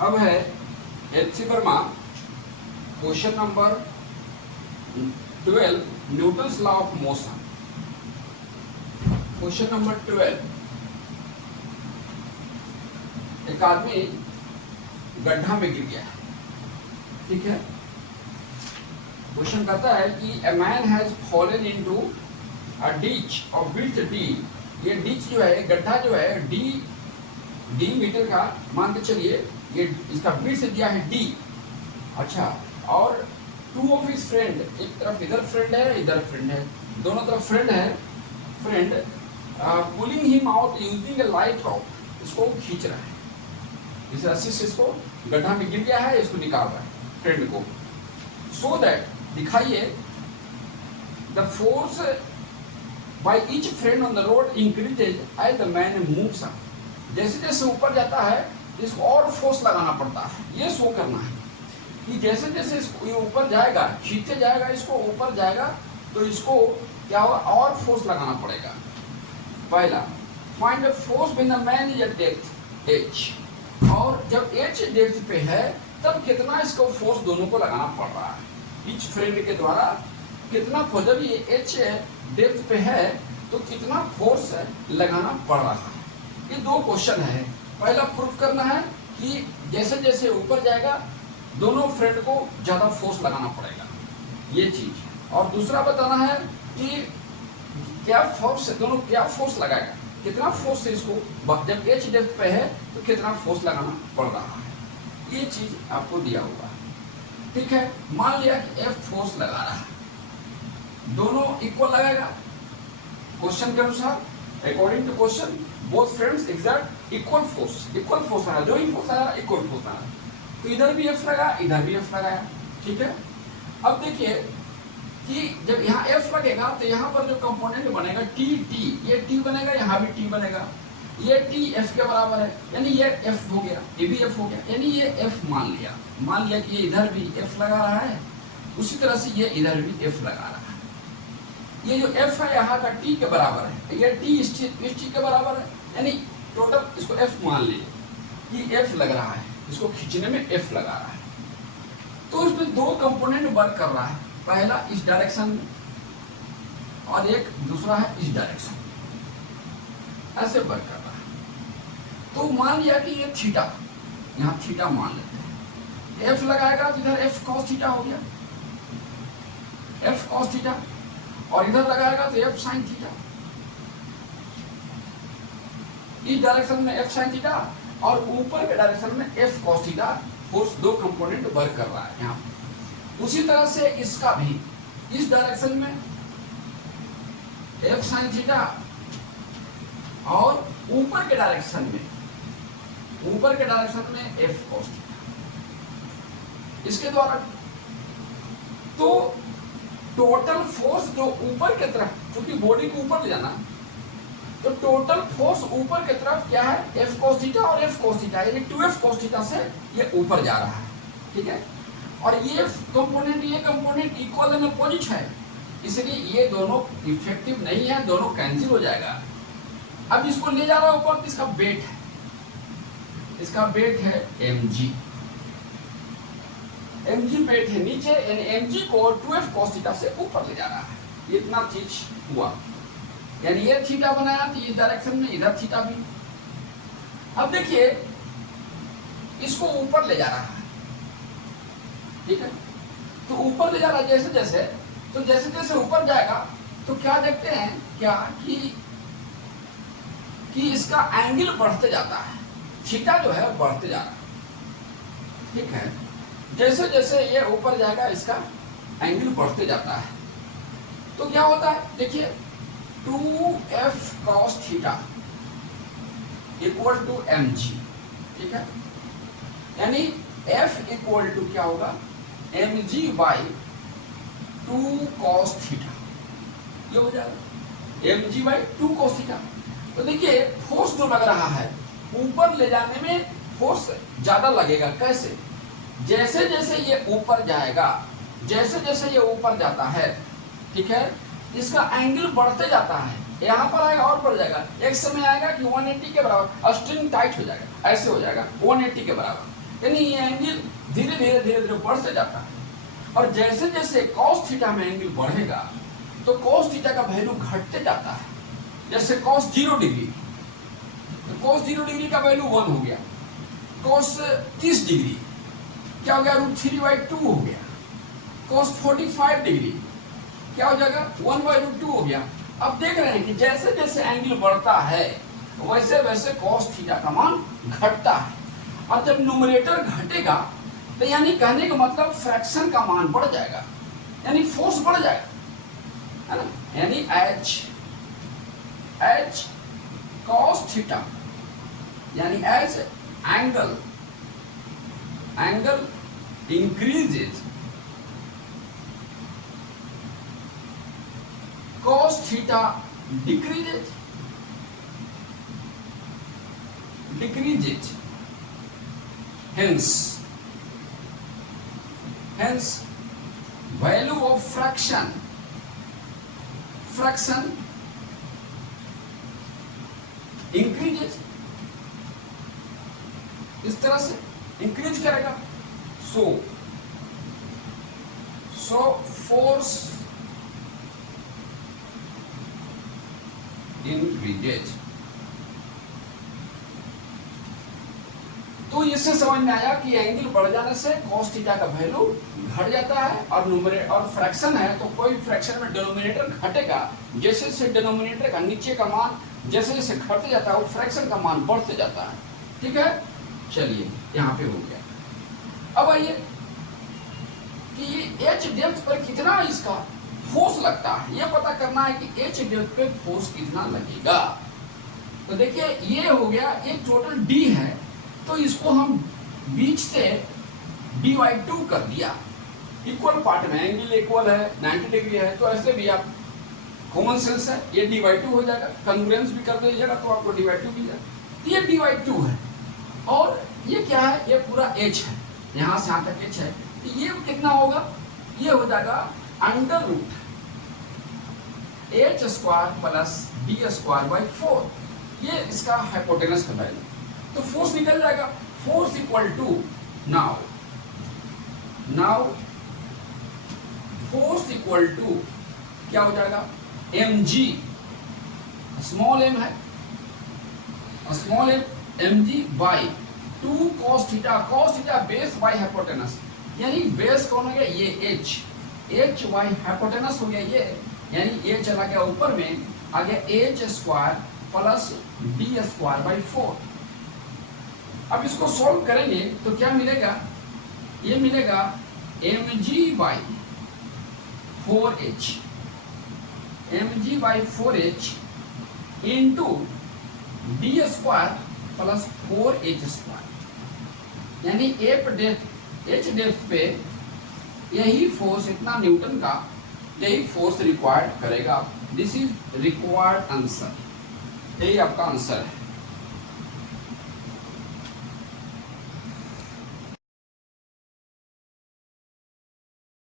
अब है H C. Verma question number 12 Newton's law of motion. Question number 12, एक आदमी गड्ढा में गिर गया है, ठीक है। क्वेश्चन कहता है कि a man has fallen into a ditch of width d। ये डिच जो है, गड्ढा जो है डी मीटर का मान के चलिए, ये इसका विड्थ दिया है d। अच्छा, और टू ऑफ हिज फ्रेंड, एक तरफ इधर फ्रेंड है, इधर फ्रेंड है, दोनों तरफ फ्रेंड है, friend pulling him out using ए लाइट रॉड। इसको खींच रहा है, इस रस्सी से इसको, गड्ढा में गिर गया है, इसको निकाल रहा है फ्रेंड को। सो दैट, दिखाइए, the force by each friend on the road increases as the man moves up. जैसे जैसे ऊपर जाता है इसको और फोर्स लगाना पड़ता है। ये शो करना है कि जैसे जैसे इसको ये ऊपर जाएगा, खींचते जाएगा, इसको ऊपर जाएगा, तो इसको क्या होगा, और फोर्स लगाना पड़ेगा। पहला, find the force when the man is eight depth h। और जब h डेप्थ पे है तब कितना इसको फोर्स दोनों को लगाना पड़ रहा है, ईच फ्रेंड के द्वारा कितना फोर्स। जब ये h डेप्थ पे है तो कितना फोर्स लगाना पड़ रहा है। ये दो क्वेश्चन है। पहला प्रूफ करना है कि जैसे जैसे ऊपर जाएगा दोनों फ्रेंड को ज्यादा फोर्स लगाना पड़ेगा, ये चीज। और दूसरा बताना है कि क्या फोर्स, दोनों क्या फोर्स लगाएगा, कितना फोर्स से इसको, जब h डेप्थ पे है तो कितना फोर्स लगाना पड़ रहा है, ये चीज आपको दिया हुआ है, ठीक है। मान लिया कि F फोर्स लगा रहा है, दोनों इक्वल लगाएगा क्वेश्चन के अनुसार। According to question both friends exert equal force लगा, जो ही फोर्स लगा इक्वल फोर्स लगा। तो इधर भी F लगा, इधर भी F लगाया, ठीक है। अब देखिए कि जब यहाँ F लगेगा तो यहाँ पर जो कंपोनेंट बनेगा T, ये T बनेगा, यहाँ भी T बनेगा, ये T F के बराबर है, यानी ये F हो गया, ये भी F हो गया, यानी ये F मान लिया कि ये इधर भी F लगा रहा है, उसी तरह से ये इधर भी F लगा रहा है। ये जो F है यहाँ का T के बराबर है, ये T इस T के बराबर है, यानी टोटल इसको F मान लीजिए कि F लग रहा है, इसको खींचने में F लगा रहा है। तो इसमें दो कंपोनेंट वर्क कर रहा है, पहला इस डायरेक्शन में और एक दूसरा है इस डायरेक्शन, ऐसे वर्क कर रहा है। तो मान लिया कि ये थीटा, यहाँ थीटा मान लेते हैं, F लगाएगा तो इधर F cos थीटा हो गया, F cos थीटा, और इधर लगाएगा तो F sin थीटा। इस डायरेक्शन में F sin थीटा और ऊपर के डायरेक्शन में F cos थीटा, फोर्स दो कंपोनेंट वर्क कर रहा है यहाँ। उसी तरह से इसका भी इस डायरेक्शन में F sin थीटा और ऊपर के डायरेक्शन में F cos थीटा, इसके द्वारा तो टोटल फोर्स जो ऊपर की तरफ, क्योंकि बॉडी को ऊपर ले जाना, तो टोटल फोर्स ऊपर की तरफ क्या है, F cos थीटा और F cos थीटा, यानी 2F cos थीटा से ये ऊपर जा रहा है, ठीक है। और ये कंपोनेंट इक्वल एंड अपोजिट है, इसलिए ये दोनों इफेक्टिव नहीं है, दोनों कैंसिल हो जाएगा। अब इसको ले जा रहा है ऊपर, इसका वेट है mg वेट है नीचे, यानी mg को 2F cos थीटा से ऊपर ले जा रहा है। इतना चीज हुआ, यानी ये थीटा बनाया तो इस डायरेक्शन में इधर थीटा भी। अब देखिए इसको ऊपर ले जा रहा है, ठीक है। तो ऊपर ले जा रहा है जैसे जैसे ऊपर जाएगा तो क्या देखते हैं क्या कि इसका एंगल बढ़ते जाता है, थीटा जो है बढ़ते जा रहा है, ठीक है। जैसे जैसे ये ऊपर जाएगा इसका एंगल बढ़ते जाता है, तो क्या होता है, देखिए 2F cos theta equal to mg, ठीक है। यानी F इक्वल टू क्या होगा, mg बाई 2 cos थीटा, ये हो जाएगा mg बाई 2 cos थीटा। तो देखिए फोर्स जो लग रहा है ऊपर ले जाने में फोर्स ज्यादा लगेगा, कैसे, जैसे जैसे ये ऊपर जाएगा, जैसे जैसे ये ऊपर जाता है, ठीक है, इसका एंगल बढ़ते जाता है, यहाँ पर आएगा और बढ़ जाएगा, एक समय आएगा कि 180 के बराबर, स्ट्रिंग टाइट हो जाएगा, ऐसे हो जाएगा 180 के बराबर। यानी ये एंगल धीरे धीरे बढ़ते जाता है। और जैसे जैसे cos थीटा में एंगल बढ़ेगा तो cos थीटा का वैल्यू घटते जाता है। जैसे cos 0 डिग्री, तो cos 0 डिग्री का वैल्यू 1 हो गया। cos 30 डिग्री क्या हो गया, √3/2 हो गया। cos 45 डिग्री क्या हो जाएगा, 1/√2 हो गया। अब देख रहे हैं कि जैसे जैसे एंगल बढ़ता है वैसे वैसे cos थीटा का मान घटता है। और जब न्यूमरेटर घटेगा तो यानी कहने का मतलब फ्रैक्शन का मान बढ़ जाएगा, यानी फोर्स बढ़ जाएगा, है ना। यानी H cos थीटा यानी as angle increases, cos theta decreases, hence value of fraction increases, इस तरह से इंक्रीज करेगा। So force increases. तो इससे समझ में आया कि एंगल बढ़ जाने से cos थीटा का वैल्यू घट जाता है। और न्यूमरेटर और फ्रैक्शन है तो कोई फ्रैक्शन में डिनोमिनेटर घटेगा, जैसे जैसे डिनोमिनेटर का नीचे का मान जैसे जैसे घटते जाता है वो फ्रैक्शन का मान बढ़ते जाता है। ठीक है, चलिए यहाँ पे हो गया। अब आइए कि ये H डेप्थ पर कितना इसका फोर्स लगता है, ये पता करना है कि H डेप्थ पे फोर्स कितना लगेगा। तो देखिए ये हो गया, एक टोटल D है तो इसको हम बीच से d/2 कर दिया। इक्वल पार्ट में एंगल इक्वल है, 90 डिग्री है, तो ऐसे भी आप कॉमन सेंस है ये d/2 हो जाएगा। कंग्रुएंस भी कर दीजिएगा तो आपको d/2 मिल जाएगा। तो ये d/2 है और ये क्या है, ये पूरा H है, यहाँ से यहाँ तक H है। तो ये कितना होगा, ये हो जाएगा √h² + d²/4। ये इसका हाइपोटेनस का वैल्यू। तो फोर्स निकल जाएगा, force equal to now force equal to क्या हो जाएगा, mg, स्मॉल m है, small mg by 2 cos theta base by hypotenuse. यानी बेस कौन हो गया, ये h बाई हाइपोटेनस हो गया ये, यानी ये चला गया ऊपर में, आ गया h² + d²/4। अब इसको सॉल्व करेंगे तो क्या मिलेगा, ये मिलेगा mg/4h इंटू d² + 4h²। यानी H डेप्थ पे यही फोर्स, इतना न्यूटन का यही फोर्स रिक्वायर्ड करेगा। दिस इज रिक्वायर्ड आंसर, यही आपका आंसर है।